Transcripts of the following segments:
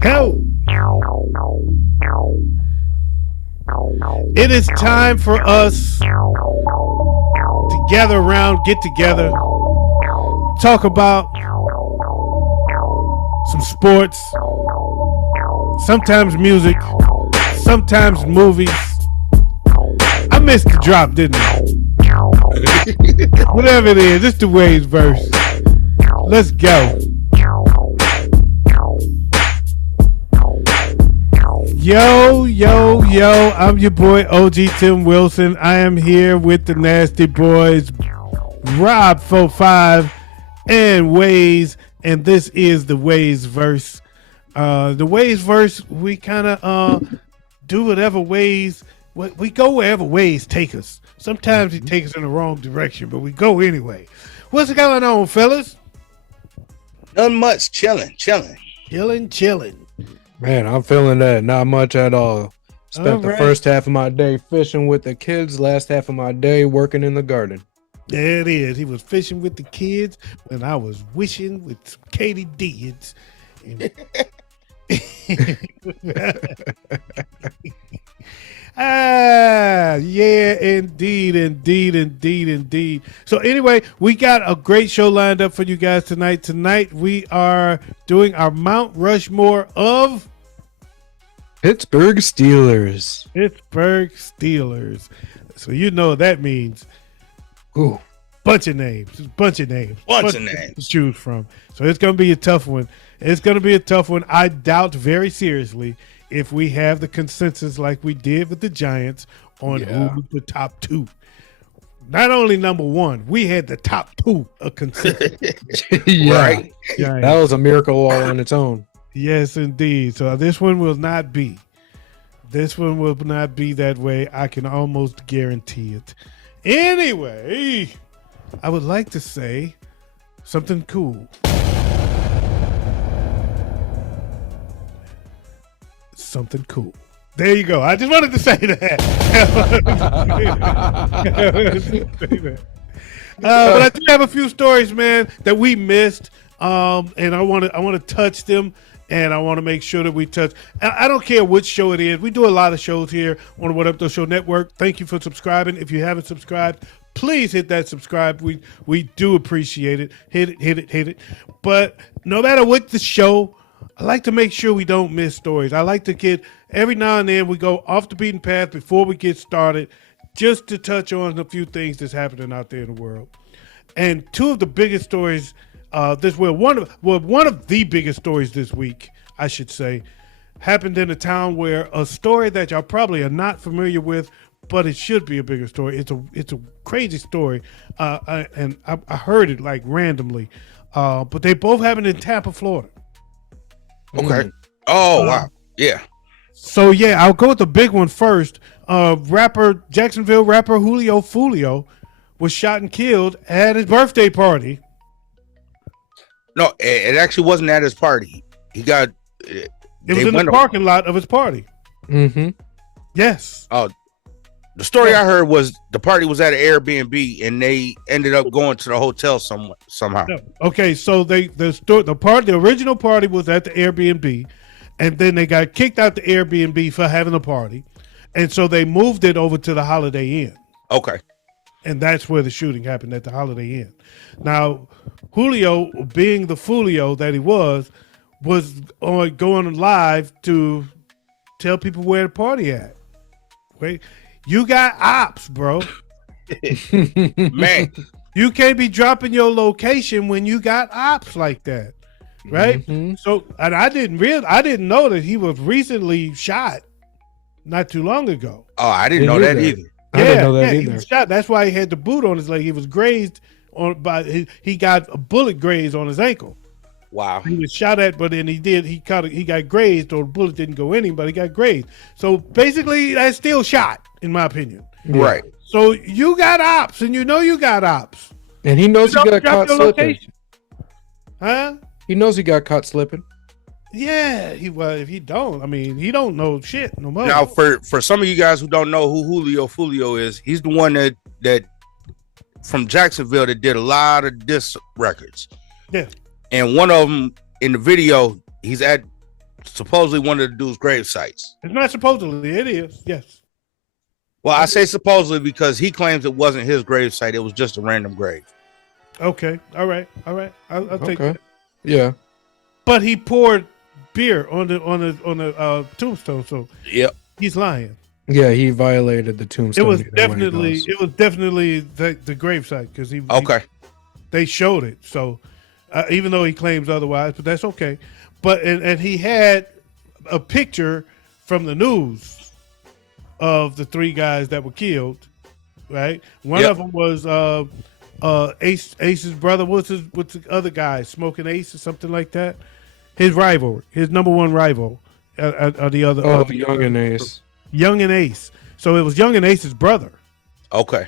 Hell, it is time for us to gather around, get together, talk about some sports, sometimes music, sometimes movies. I missed the drop, didn't I? Whatever it is, it's the WayzVerse. Let's go. Yo, yo, yo, I'm your boy OG Tim Wilson. I am here with the Nasty Boys, Rob 45 and Wayz, and this is the WayzVerse. The WayzVerse, we kind of do whatever Wayz, we go wherever Wayz take us. Sometimes he takes us in the wrong direction, but we go anyway. What's going on, fellas? Nothing much. Chilling. Chilling. Man, I'm feeling that. Not much at all. Spent All the right. first half of my day fishing with the kids, last half of my day working in the garden. There it is. He was fishing with the kids when I was wishing with some Katie Deeds. Yeah, indeed. So anyway, we got a great show lined up for you guys tonight. Tonight we are doing our Mount Rushmore of Pittsburgh Steelers. So you know what that means. Ooh. Bunch of names to choose from. So it's going to be a tough one. I doubt very seriously if we have the consensus like we did with the Giants on who was the top two. Not only number one, we had the top two of consensus. Right. Giants. That was a miracle all on its own. Yes, indeed. So this one will not be. That way. I can almost guarantee it. Anyway, I would like to say something cool. Something cool. There you go. I just wanted to say that. But I do have a few stories, man, that we missed, and I want to touch them, and I want to make sure that we touch. I don't care which show it is. We do a lot of shows here on the What Up Though Show Network. Thank you for subscribing. If you haven't subscribed, please hit that subscribe. We do appreciate it. Hit it. But no matter what the show, I like to make sure we don't miss stories. I like to get, every now and then we go off the beaten path before we get started, just to touch on a few things that's happening out there in the world. And two of the biggest stories, one of the biggest stories this week, I should say, happened in a town where a story that y'all probably are not familiar with, but it should be a bigger story. It's a crazy story, and I heard it like randomly, but they both happened in Tampa, Florida. Okay. Oh, wow. Yeah. So yeah, I'll go with the big one first. Jacksonville rapper Julio Fulio was shot and killed at his birthday party. No, it actually wasn't at his party. He got. It was in the parking lot of his party. Mm-hmm. Yes. Oh, the story I heard was the party was at an Airbnb and they ended up going to the hotel somehow. No. Okay, so the original party was at the Airbnb, and then they got kicked out the Airbnb for having a party, and so they moved it over to the Holiday Inn. Okay. And that's where the shooting happened, at the Holiday Inn. Now, Julio, being the Fulio that he was going live to tell people where the party at. Wait, you got ops, bro. Man, you can't be dropping your location when you got ops like that, right? Mm-hmm. So, and I didn't know that he was recently shot not too long ago. oh, I didn't know that either. I didn't know that He either. was shot. That's why he had the boot on his leg. He was grazed he got a bullet graze on his ankle. Wow. He was shot at, but then he got grazed, or the bullet didn't go in him, but he got grazed. So basically, that's still shot, in my opinion. Yeah. Right. So you got ops, and you know you got ops. And he knows he got caught slipping. Location. Huh? He knows he got caught slipping. Yeah, if he don't, I mean, he don't know shit no more. Now, for some of you guys who don't know who Julio Fulio is, he's the one that from Jacksonville that did a lot of diss records. Yeah. And one of them in the video, he's at supposedly one of the dude's grave sites. It's not supposedly. It is. Yes. Well, I say supposedly because he claims it wasn't his grave site. It was just a random grave. Okay. All right. I'll take Okay. that. Yeah. But he poured beer on the tombstone, so Yep. he's lying. Yeah, he violated the tombstone. It was either way it definitely the gravesite because Okay. they showed it. So even though he claims otherwise, but that's okay. But and he had a picture from the news of the 3 guys that were killed. Right, one Yep. of them was Ace's brother. What's the other guy? Smoking Ace or something like that. His rival, his number 1 rival, are the other. Oh, Young and Ace. Young and Ace. So it was Young and Ace's brother Okay.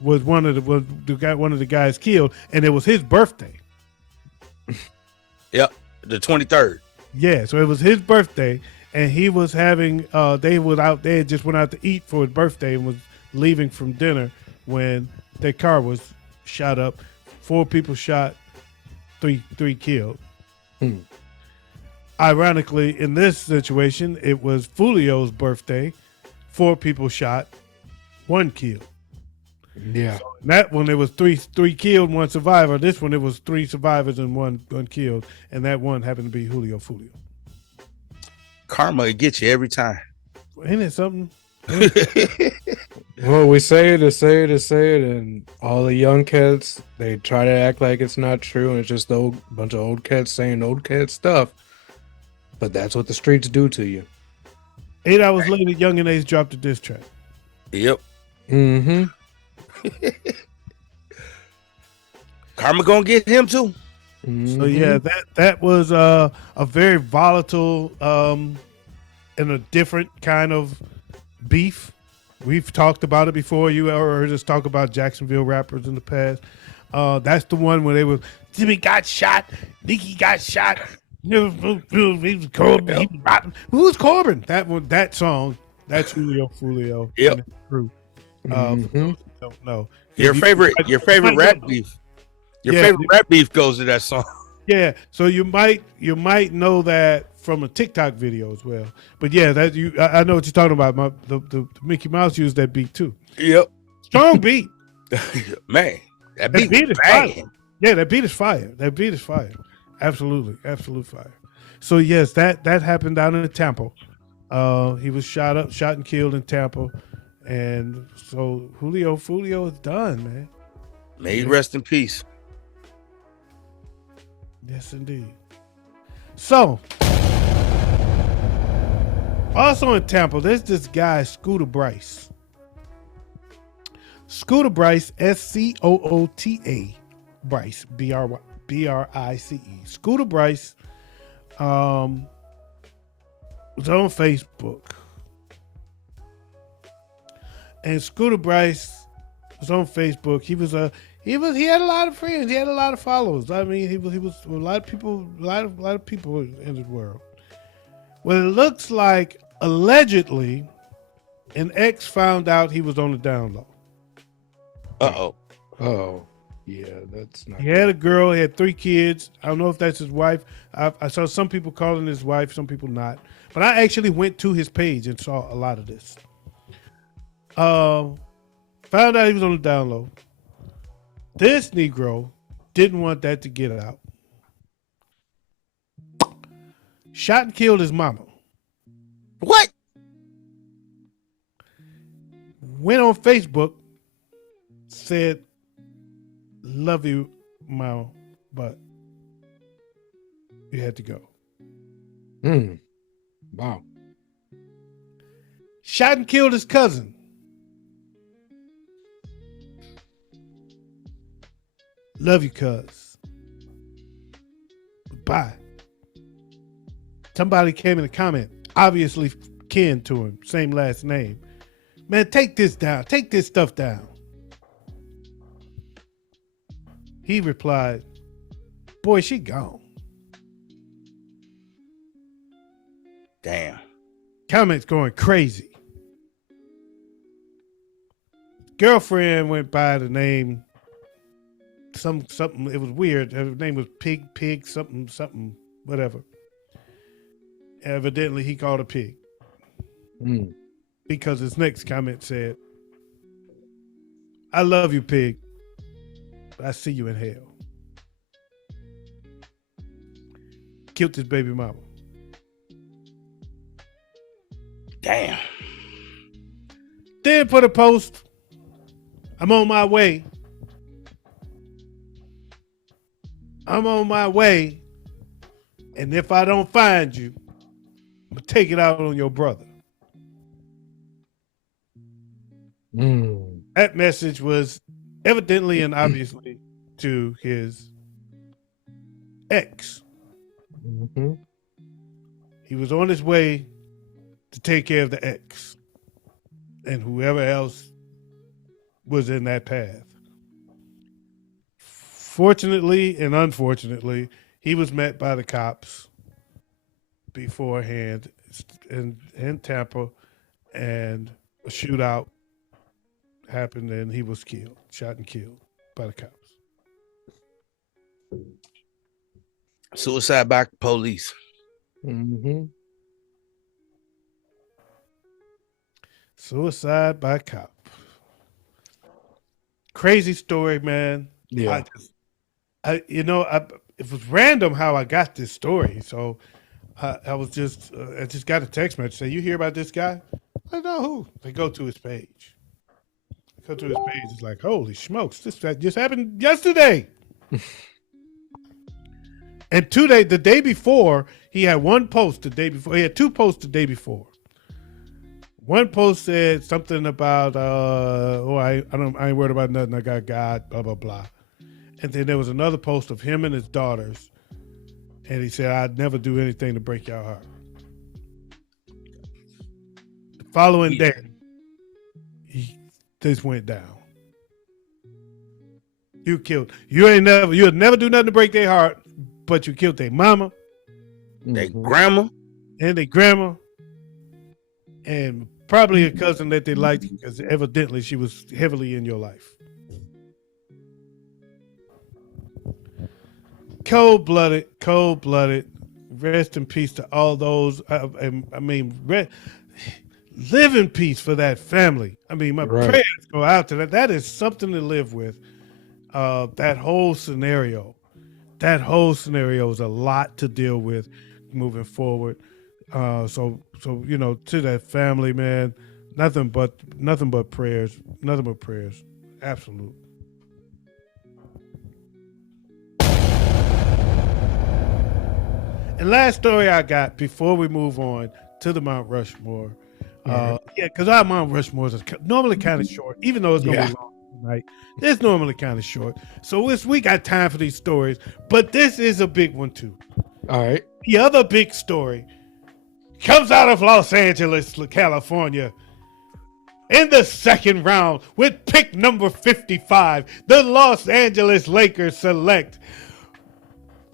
was one of the guys killed, and it was his birthday. Yep. The 23rd. Yeah, so it was his birthday, and he was having. They had just went out to eat for his birthday and was leaving from dinner when their car was shot up. 4 people shot, three killed. Ironically, in this situation, it was Fulio's birthday. 4 people shot, 1 killed. Yeah. That one, it was three killed, 1 survivor. This one, it was 3 survivors and one killed, and that one happened to be Julio Fulio. Karma, it gets you every time. Ain't it something? Well, we say it, and all the young cats, they try to act like it's not true, and it's just a bunch of old cats saying old cat stuff. But that's what the streets do to you. 8 hours later, Young and Ace dropped a diss track. Yep. Mm-hmm. Karma gonna get him too. So yeah, that was a very volatile and a different kind of beef. We've talked about it before. You ever heard us talk about Jacksonville rappers in the past? That's the one where they was Jimmy got shot, Nicky got shot. He was Corbin. He was rotten. Who's Corbin? That one, that song. That's Julio Fulio. Yep. True. Mhm. Don't know. Your favorite rap know. beef. Your favorite rap beef goes to that song. Yeah, so you might know that from a TikTok video as well. But yeah, that I know what you're talking about. The Mickey Mouse used that beat too. Yep. Strong beat. Man, that That beat beat was is fire. banging. Yeah, that beat is fire. That beat is fire. Absolutely, absolute fire. So yes, that happened down in Tampa. He was shot and killed in Tampa, and so Julio Fulio is done, man. May he rest in peace. Yes, indeed. So, also in Tampa, there's this guy, Scooter Bryce. Scooter Bryce, Scoota Bryce, Brice. Scooter Bryce was on Facebook. And Scooter Bryce was on Facebook. He had a lot of friends. He had a lot of followers. I mean, he was a lot of people, a lot of people in the world. Well, it looks like allegedly an ex found out he was on the down low. Uh-oh. Oh, yeah, that's not. He had a girl. He had 3 kids. I don't know if that's his wife. I saw some people calling his wife, some people not. But I actually went to his page and saw a lot of this. Found out he was on the down low. This Negro didn't want that to get out. Shot and killed his mama. What? Went on Facebook, said, "Love you, Mama, but you had to go." Wow. Shot and killed his cousin. "Love you, cuz. Bye." Somebody came in a comment, obviously kin to him, same last name. "Man, take this down. Take this stuff down." He replied, "Boy, she gone." Damn. Comments going crazy. Girlfriend went by the name something. It was weird. Her name was Pig something whatever. Evidently, he called her Pig because his next comment said, "I love you, Pig. I see you in hell." Killed his baby mama. Damn. Then put a post. I'm on my way. I'm on my way. And if I don't find you, I'm going to take it out on your brother. That message was evidently and obviously to his ex. He was on his way to take care of the ex and whoever else was in that path. Fortunately and unfortunately, he was met by the cops beforehand in Tampa, and a shootout happened and he was killed, shot and killed by the cops. Suicide by police. Suicide by cop. Crazy story, man. Yeah. It was random how I got this story. So I just got a text message say, "You hear about this guy?" I know who. They go to his page. It's like, holy smokes, this just happened yesterday. And the day before, he had one post the day before. He had two posts the day before. One post said something about, I ain't worried about nothing. I got God, blah, blah, blah. And then there was another post of him and his daughters. And he said, "I'd never do anything to break your heart." The following day, this went down. You'd never do nothing to break their heart, but you killed their mama. Their grandma. And their grandma. And probably a cousin that they liked because evidently she was heavily in your life. Cold-blooded. Rest in peace to all those. Live in peace for that family. I mean, my prayers go out to that. That is something to live with. That whole scenario is a lot to deal with moving forward. So to that family, man, nothing but prayers. Nothing but prayers. Absolute. And last story I got before we move on to the Mount Rushmore. Because our Mount Rushmore is normally kind of short, even though it's going to be long tonight. It's normally kind of short. So we got time for these stories, but this is a big one too. All right. The other big story comes out of Los Angeles, California. In the second round, with pick number 55, the Los Angeles Lakers select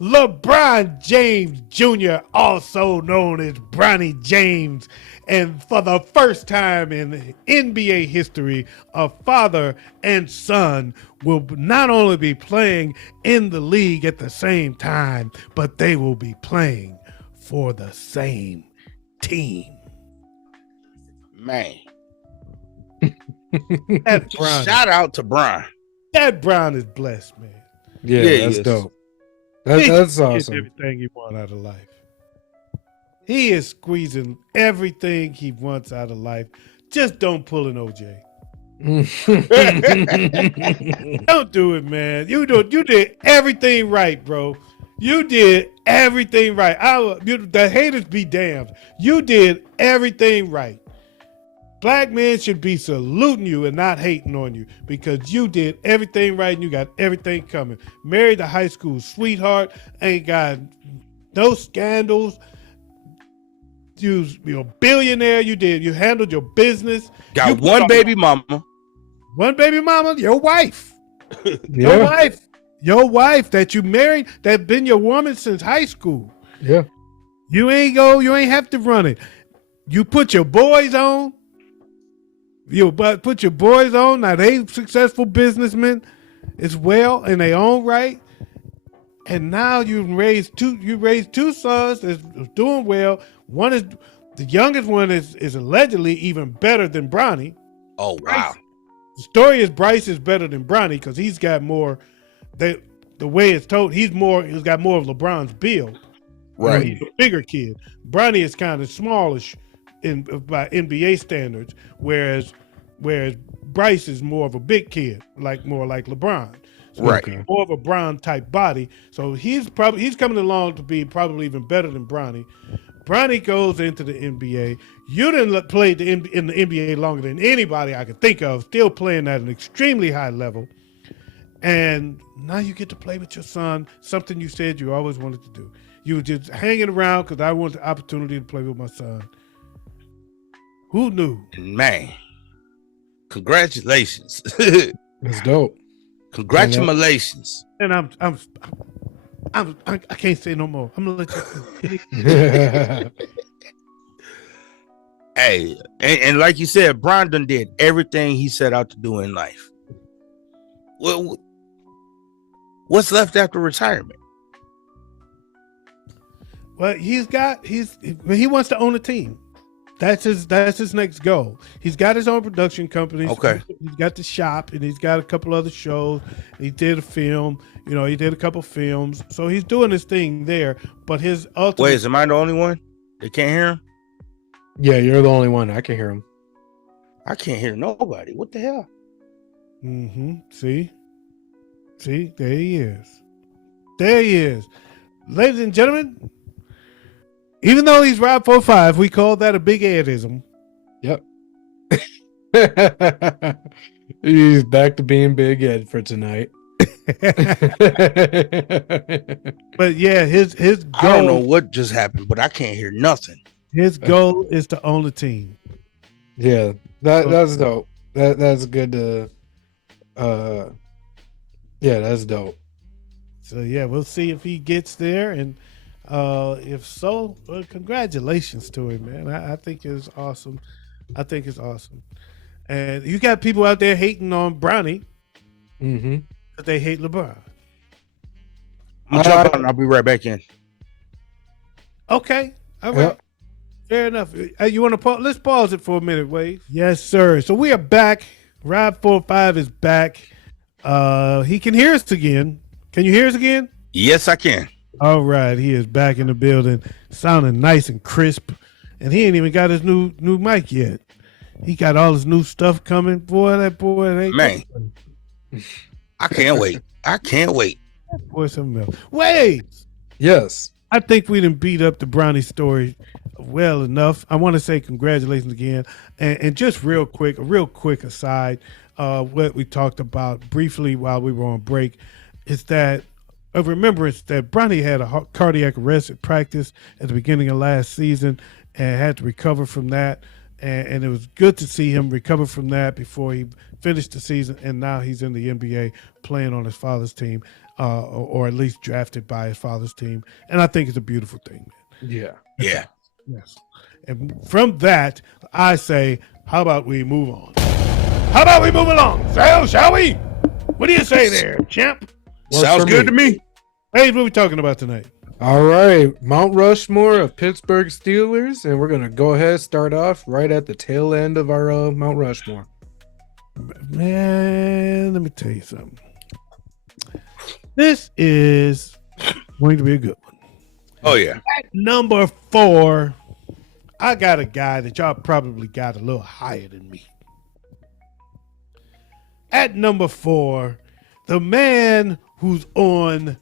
LeBron James Jr., also known as Bronny James. And for the first time in NBA history, a father and son will not only be playing in the league at the same time, but they will be playing for the same team. Man. Shout out to Brian. That Brown is blessed, man. Yeah, that's dope. That's awesome. Everything he wants out of life. He is squeezing everything he wants out of life. Just don't pull an OJ. Don't do it, man. You did everything right, bro. You did everything right. The haters be damned. You did everything right. Black men should be saluting you and not hating on you because you did everything right and you got everything coming. Married a high school sweetheart, ain't got no scandals. You're a billionaire. You handled your business. Got one baby mama. One baby mama, your wife. Your wife that you married, that been your woman since high school. Yeah. You ain't have to run it. You put your boys on. Now they successful businessmen. as well in their own right. And now you raised two sons that's doing well. One is the youngest one is allegedly even better than Bronny. Oh Bryce, wow. the story is Bryce is better than Bronny because he's got more. The way it's told, he's got more of LeBron's build. Right. He's a bigger kid. Bronny is kind of smallish by NBA standards, whereas Bryce is more of a big kid, more like LeBron. So Right. more of a Bron type body. So he's coming along to be probably even better than Bronny. Bronny goes into the NBA. You didn't play in the NBA longer than anybody I could think of, still playing at an extremely high level. And now you get to play with your son, something you said you always wanted to do. You were just hanging around because I want the opportunity to play with my son. Who knew? Man, congratulations. It's dope. Congratulations. And I can't say no more. I'm gonna let you. Hey, and like you said, Brandon did everything he set out to do in life. Well, what's left after retirement? Well, he wants to own a team. That's his next goal. He's got his own production company. Okay. He's got the shop and he's got a couple other shows. He did a film. He did a couple films. So he's doing his thing there. But his ultimate. Wait, am I the only one? They can't hear him? Yeah, you're the only one. I can hear him. I can't hear nobody. What the hell? Mm-hmm. See, there he is. There he is. Ladies and gentlemen, even though he's Rob 45, we call that a big Edism. Yep. He's back to being Big Ed for tonight. But yeah, his goal, I don't know what just happened, but I can't hear nothing. His goal is to own the team. Yeah, that's dope. That's good to yeah, that's dope. So yeah, we'll see if he gets there, and if so, congratulations to him, man. I think it's awesome. And you got people out there hating on Bronny because they hate LeBron. I'm gonna jump out and I'll be right back in. Okay, all right. Yep. Fair enough. You want to pause? Let's pause it for a minute, Wade. Yes, sir. So we are back. Rob 45 is back. He can hear us again. Can you hear us again? Yes, I can. All right, he is back in the building, sounding nice and crisp, and he ain't even got his new mic yet. He got all his new stuff coming. That boy, Man, I can't wait. Boy, something else. Wade, Yes. I think we done beat up the Bronny story well enough. I want to say congratulations again, and just a real quick aside. What we talked about briefly while we were on break is that a remembrance that Bronny had a cardiac arrest at practice at the beginning of last season and had to recover from that. And it was good to see him recover from that before he finished the season. And now he's in the NBA playing on his father's team, or at least drafted by his father's team. And I think it's a beautiful thing, man. Yeah. Yeah. Yes. And from that, I say, how about we move on? How about we move along? Shall we? What do you say there, champ? Sounds good to me. Hey, what are we talking about tonight? All right, Mount Rushmore of Pittsburgh Steelers, and we're gonna go ahead start off right at the tail end of our Mount Rushmore. Man, let me tell you something. This is going to be a good one. Oh yeah. At number 4, I got a guy that y'all probably got a little higher than me. At number 4, the man who's on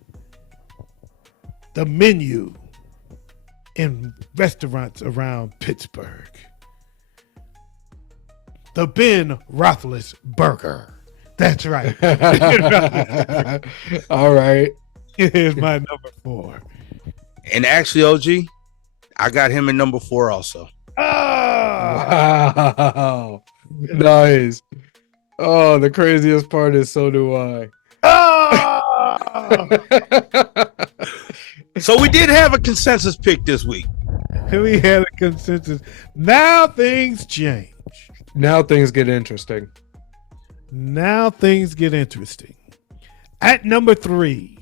the menu in restaurants around Pittsburgh. The Ben Roethlisberger. That's right. All right. Here's my number 4. And actually, OG, I got him in number 4 also. Ah! Wow. Nice. Oh, the craziest part is so do I. Ah! So we did have a consensus pick this week. We had a consensus. Now things change. Now things get interesting. Now things get interesting. At number 3,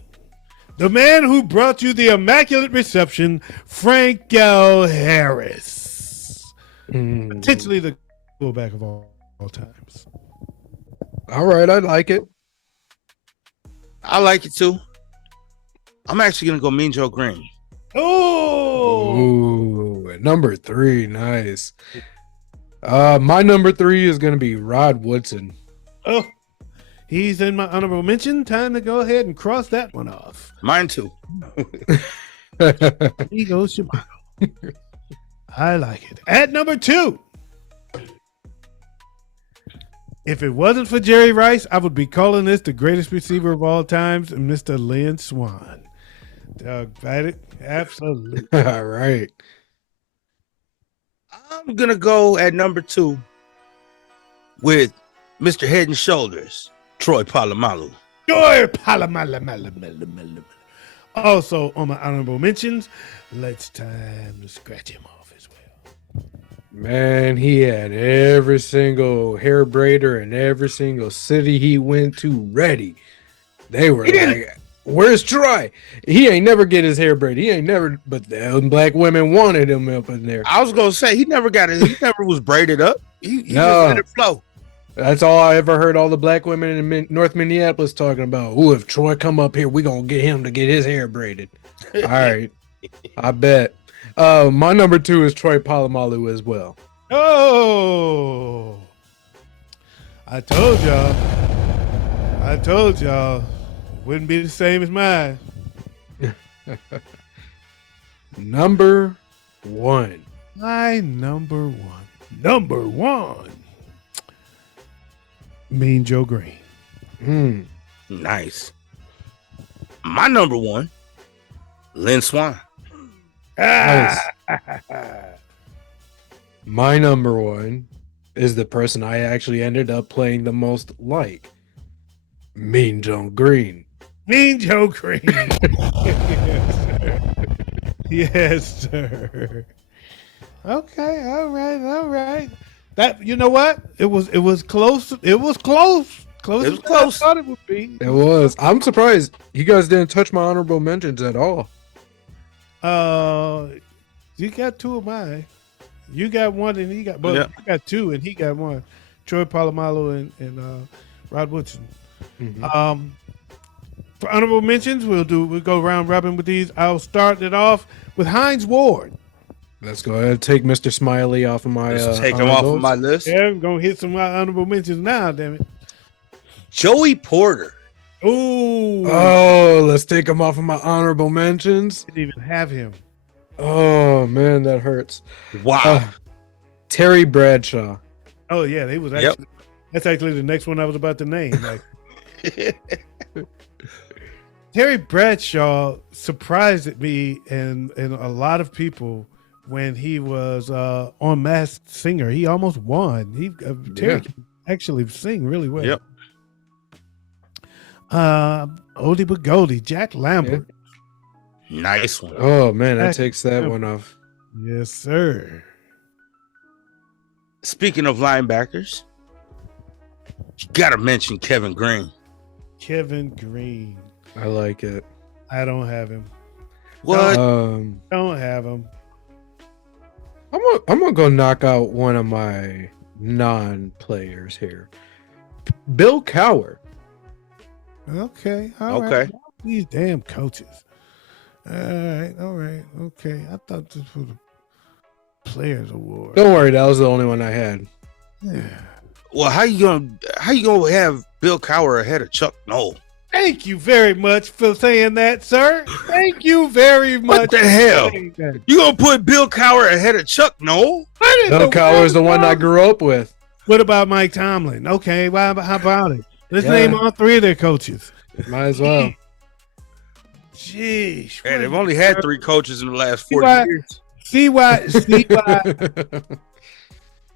the man who brought you the immaculate reception, Frankel Harris. Potentially the fullback of all times. All right, I like it. I like it too. I'm actually gonna go Mean Joe Green. Oh, Ooh, at number 3, nice. My number 3 is gonna be Rod Woodson. oh, he's in my honorable mention. Time to go ahead and cross that one off. Mine too. He goes Shimano. I like it. At number 2, if it wasn't for Jerry Rice, I would be calling this the greatest receiver of all times, Mr. Lynn Swann. Doug, got it? Absolutely. All right. I'm gonna go at number 2 with Mr. Head and Shoulders, Troy Polamalu. Joy Palamalamalamalamalam. Also on my honorable mentions, let's time to scratch him off as well. Man, he had every single hair braider in every single city he went to ready. They were like, where's Troy? He ain't never get his hair braided. He ain't never, but the black women wanted him up in there. I was gonna say he never got it. He never was braided up. He No. just let it flow. That's all I ever heard all the black women in North Minneapolis talking about. Ooh, if Troy come up here, we gonna get him to get his hair braided. All right. I bet. My number 2 is Troy Polamalu as well. Oh, I told y'all, wouldn't be the same as mine. Number 1. My number one, Mean Joe Green. Nice. My number 1, Lynn Swann. Nice. My number 1 is the person I actually ended up playing the most like, Mean Joe Green. Mean Joe Green. Yes, sir. Yes, sir. Okay, all right. That, you know what? It was close. It was close. Closer It was than close. I thought it would be. It was. I'm surprised you guys didn't touch my honorable mentions at all. You got 2 of mine. You got 1 and he got, but Yeah. you got 2 and he got 1. Troy Polamalu and Rod Woodson. Mhm. For honorable mentions, we'll go round robin with these. I'll start it off with Hines Ward. Let's go ahead and take Mr. Smiley off of my. Let's take him off of honorables. my list. Yeah, I'm gonna hit some of my honorable mentions now. Damn it! Joey Porter. Ooh, Oh, let's take him off of my honorable mentions. didn't even have him. Oh man, that hurts. Wow. Terry Bradshaw. Oh yeah, they was actually. That's actually the next one I was about to name. Like Terry Bradshaw surprised at me and a lot of people when he was on Masked Singer. He almost won. Terry can actually sing really well. Yep. Oldie but Goldie, Jack Lambert. Nice one. Oh man, that Heck, takes that yeah. one off. Yes, sir. Speaking of linebackers, you gotta mention Kevin Green. Kevin Green. I like it. I don't have him. What? Don't have him. I'm gonna go knock out one of my non-players here. Bill Cowher. Okay. All right. Okay. These damn coaches. All right. Okay. I thought this was a Players Award. Don't worry, that was the only one I had. Yeah. Well, how you gonna have Bill Cowher ahead of Chuck Noll? Thank you very much for saying that, sir. Thank you very much. What the hell? for saying that. You gonna put Bill Cowher ahead of Chuck Noll? I didn't Bill know Cowher is the one I what- grew up with. What about Mike Tomlin? Okay, how about it? Let's Yeah. name all 3 of their coaches. Might as well. Jeez. Man, they've what- only had 3 coaches in the last See 40 why- years.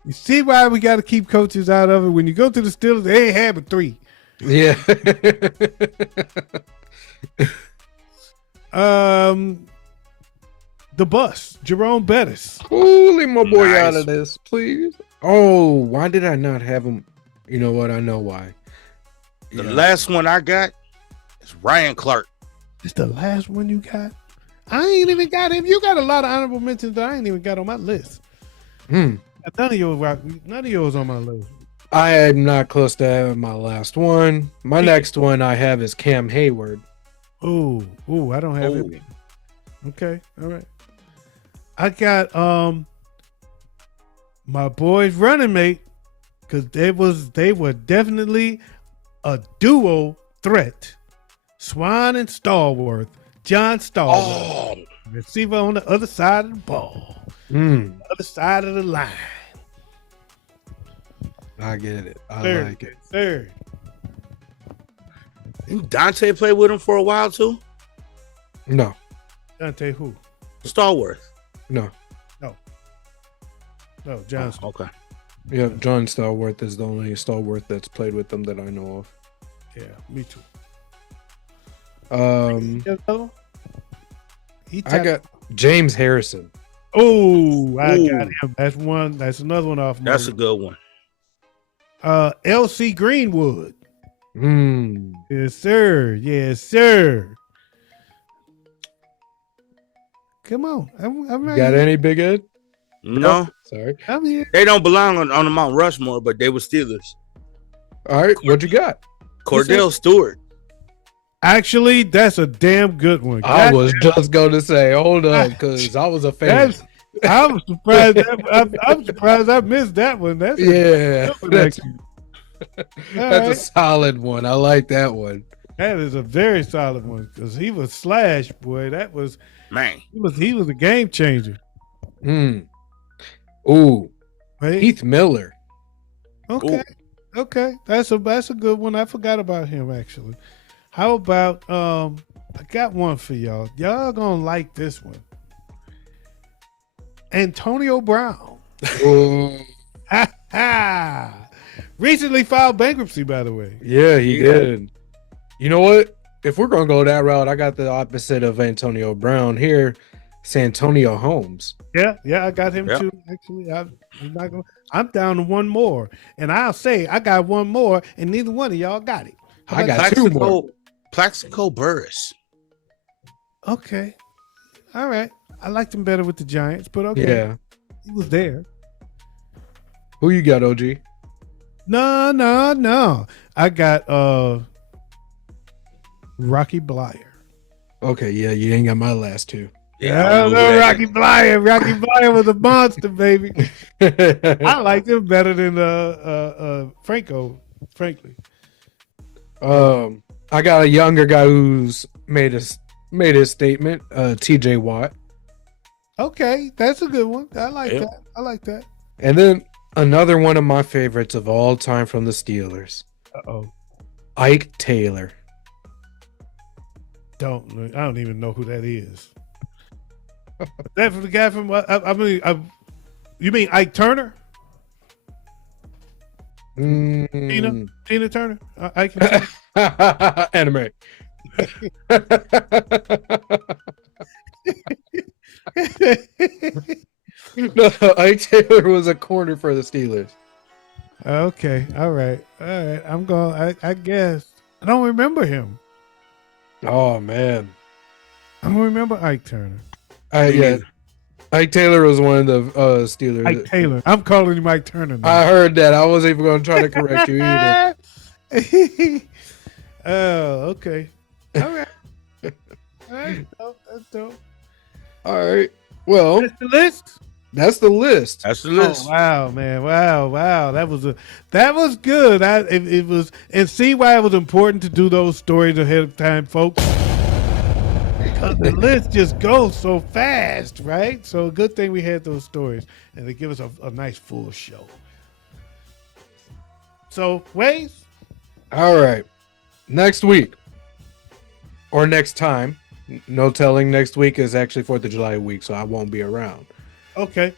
You see why we got to keep coaches out of it? When you go to the Steelers, they ain't had but 3. Yeah. The bus, Jerome Bettis. Ooh, leave my boy Nice. out of this, please. Oh, why did I not have him? You know what? I know why. The Yeah. last one I got, It's Ryan Clark. It's the last one you got. I ain't even got him. You got a lot of honorable mentions that I ain't even got on my list. Hmm. None of yours on my list. I am not close to having my last one. My next one I have is Cam Hayward. Ooh, I don't have Ooh. it. Okay, all right. I got my boys running mate, because they were definitely a duo threat. Swan and Stallworth. John Stallworth. Oh, Receiver on the other side of the ball. Other side of the line. I get it. I Third, like it. Third. didn't Dante play with him for a while too? No, Dante who? Stallworth. no. No, John. Oh, okay. Yeah, John Stallworth is the only Stallworth that's played with them that I know of. Yeah, me too. I got James Harrison. Oh, I Ooh. got him. That's one. That's another one off. That's a good one. L.C. Greenwood. Hmm. Yes, sir. Yes, sir. Come on. I'm right Got here. any Big Ed? No, Sorry. I'm here. they don't belong on the Mount Rushmore, but they were Steelers. All right, what you got? Cordell Stewart. Actually, that's a damn good one. I was just going to say, hold up, because I was a fan. I'm surprised. I'm surprised I missed that one. That's Yeah, good one, that's actually. a right. solid one. I like that one. That is a very solid one because he was Slash, boy. That was Man. he was a game changer. Hmm. Ooh, Right? Heath Miller. Okay. Okay. That's a good one. I forgot about him actually. How about I got one for y'all. Y'all gonna like this one. Antonio Brown. Ooh. Ha ha. Recently filed bankruptcy, by the way. Yeah, he did. You know what? If we're gonna go that route, I got the opposite of Antonio Brown here. Santonio Holmes. Yeah, I got him Yep. too. Actually, I'm down to one more, and I'll say I got one more, and neither one of y'all got it. How I about got two more. Plaxico Burris. that? Okay, all right. I liked him better with the Giants, but okay, Yeah. he was there. Who you got, OG? No. I got Rocky Blyer. Okay, yeah, you ain't got my last two. Yeah, no, Rocky Blyer. Rocky Blyer was a monster, baby. I liked him better than Franco, frankly. I got a younger guy who's made his statement. TJ Watt, Okay, that's a good one. I like Yeah. that. I like that. and then another one of my favorites of all time from the Steelers, Oh, Ike Taylor. I don't even know who that is. That for the guy from you mean Ike Turner? Tina Turner? Ike and Tina? Anime. No, Ike Taylor was a corner for the Steelers. Okay, all right. I'm going. I guess I don't remember him. Oh man, I don't remember Ike Turner. yeah, Ike Taylor was one of the Steelers. Ike Taylor. I'm calling him Ike Turner now. I heard that. I wasn't even going to try to correct you either. Oh, okay. All right. All right. That's dope. All right. Well, That's the list. that's the list. That's the list. Oh, wow, man! Wow! That was good. It was, and see why it was important to do those stories ahead of time, folks. Because the list just goes so fast, right? So good thing we had those stories, and they give us a nice full show. So, Waze, All right. Next week or next time. No telling. Next week is actually 4th of July week, so I won't be around. okay.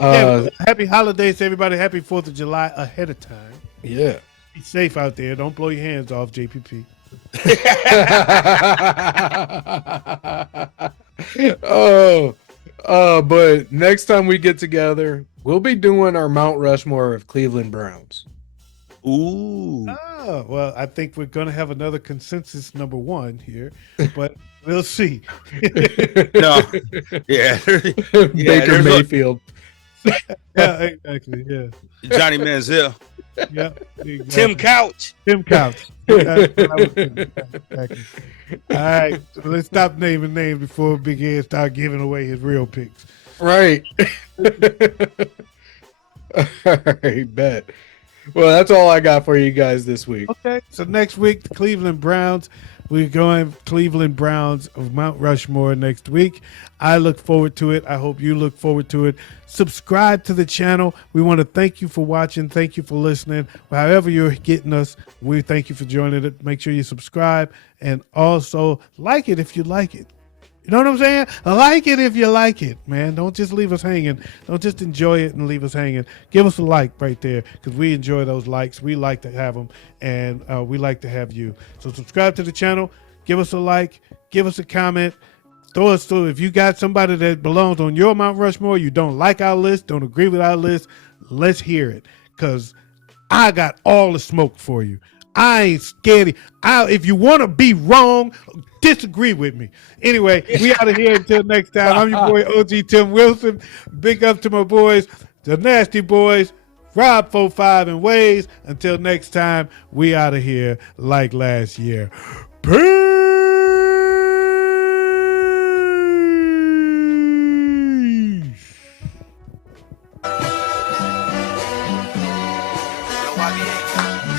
Yeah, happy holidays to everybody. Happy 4th of July ahead of time. Yeah. Be safe out there. Don't blow your hands off, JPP. But next time we get together, we'll be doing our Mount Rushmore of Cleveland Browns. Ooh. Oh, well, I think we're going to have another consensus number one here, but we'll see. No. Yeah. Yeah. Baker There's Mayfield. Yeah, exactly. Yeah. Johnny Manziel. Yeah. Tim Exactly. Couch. Tim Couch. That's what I was thinking. Exactly. All right. So let's stop naming names before Big Ed start giving away his real picks. Right. All right, bet. Well, that's all I got for you guys this week. Okay. So next week, the Cleveland Browns. We're going Cleveland Browns of Mount Rushmore next week. I look forward to it. I hope you look forward to it. Subscribe to the channel. We want to thank you for watching. Thank you for listening. However you're getting us, we thank you for joining it. Make sure you subscribe and also like it if you like it. You know what I'm saying? Like it if you like it, man. Don't just leave us hanging. Don't just enjoy it and leave us hanging. Give us a like right there because we enjoy those likes. We like to have them, and we like to have you. So subscribe to the channel. Give us a like. Give us a comment. Throw us through. If you got somebody that belongs on your Mount Rushmore, you don't like our list, don't agree with our list, let's hear it because I got all the smoke for you. I ain't scared. If you want to be wrong, disagree with me. Anyway, we out of here until next time. I'm your boy OG Tim Wilson. Big up to my boys, the Nasty Boys, Rob 45 and Waze. Until next time, we out of here like last year. Peace. Yo, YBA.